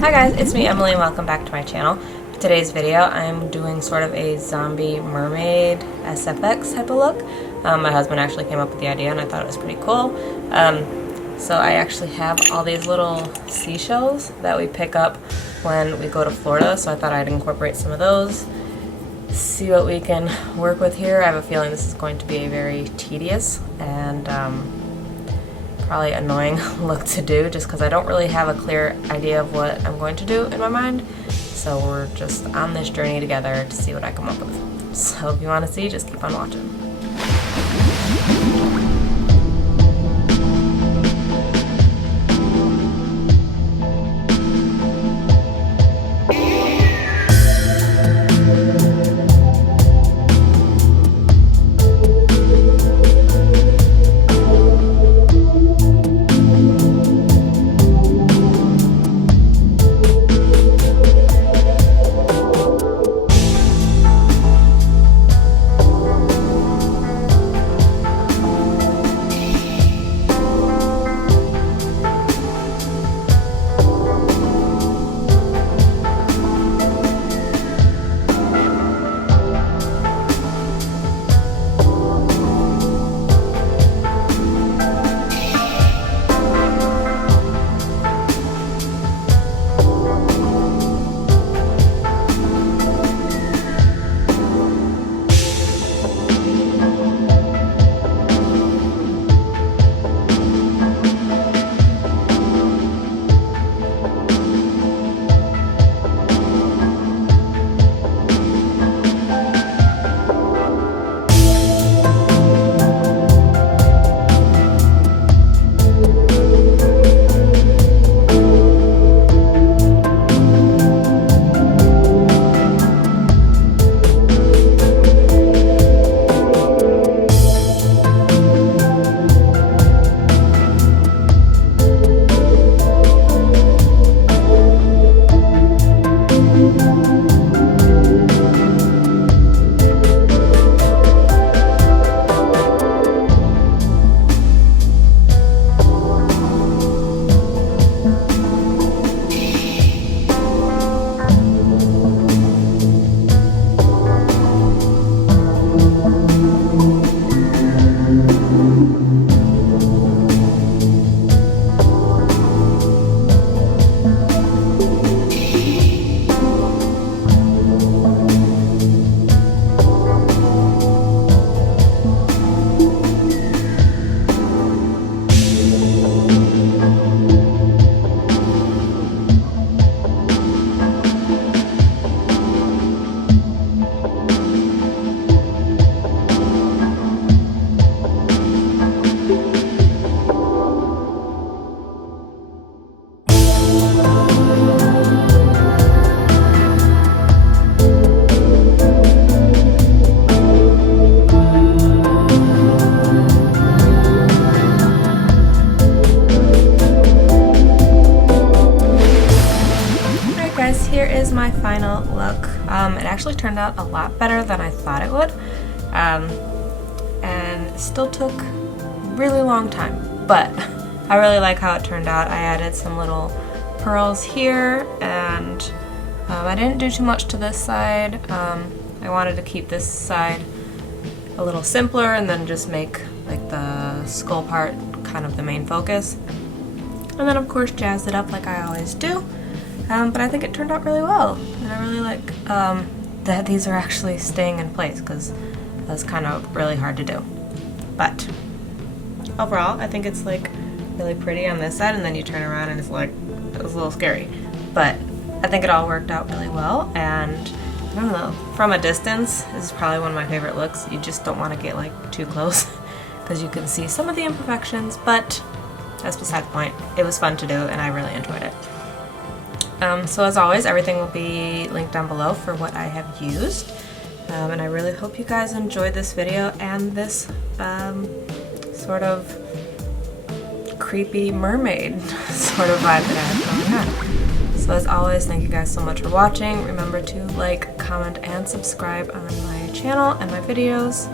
Hi guys, it's me Emily and welcome back to my channel. For today's video I'm doing sort of a zombie mermaid SFX type of look. My husband actually came up with the idea and I thought it was pretty cool. So I actually have all these little seashells that we pick up when we go to Florida, so I thought I'd incorporate some of those. See what we can work with here. I have a feeling this is going to be a very tedious and probably annoying look to do, just because I don't really have a clear idea of what I'm going to do in my mind. So we're just on this journey together to see what I come up with. So if you want to see, just keep on watching. Here is my final look. It actually turned out a lot better than I thought it would, and it still took a really long time, but I really like how it turned out. I added some little pearls here, and I didn't do too much to this side. I wanted to keep this side a little simpler and then just make like the skull part kind of the main focus, and then of course jazz it up like I always do. But I think it turned out really well, and I really like that these are actually staying in place, because that's kind of really hard to do. But overall, I think it's like really pretty on this side, and then you turn around and it's like, it was a little scary. But I think it all worked out really well, and I don't know, from a distance, this is probably one of my favorite looks. You just don't want to get like too close, because you can see some of the imperfections, but that's beside the point. It was fun to do, and I really enjoyed it. So as always, everything will be linked down below for what I have used, and I really hope you guys enjoyed this video and this sort of creepy mermaid sort of vibe that I have going on. So as always, thank you guys so much for watching. Remember to like, comment, and subscribe on my channel and my videos,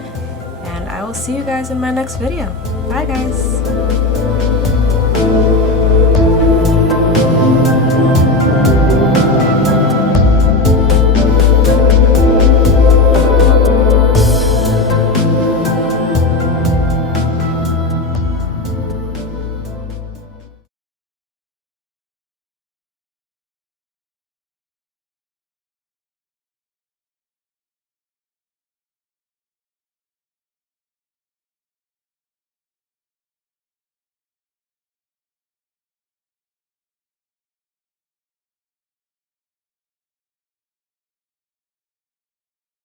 and I will see you guys in my next video. Bye guys!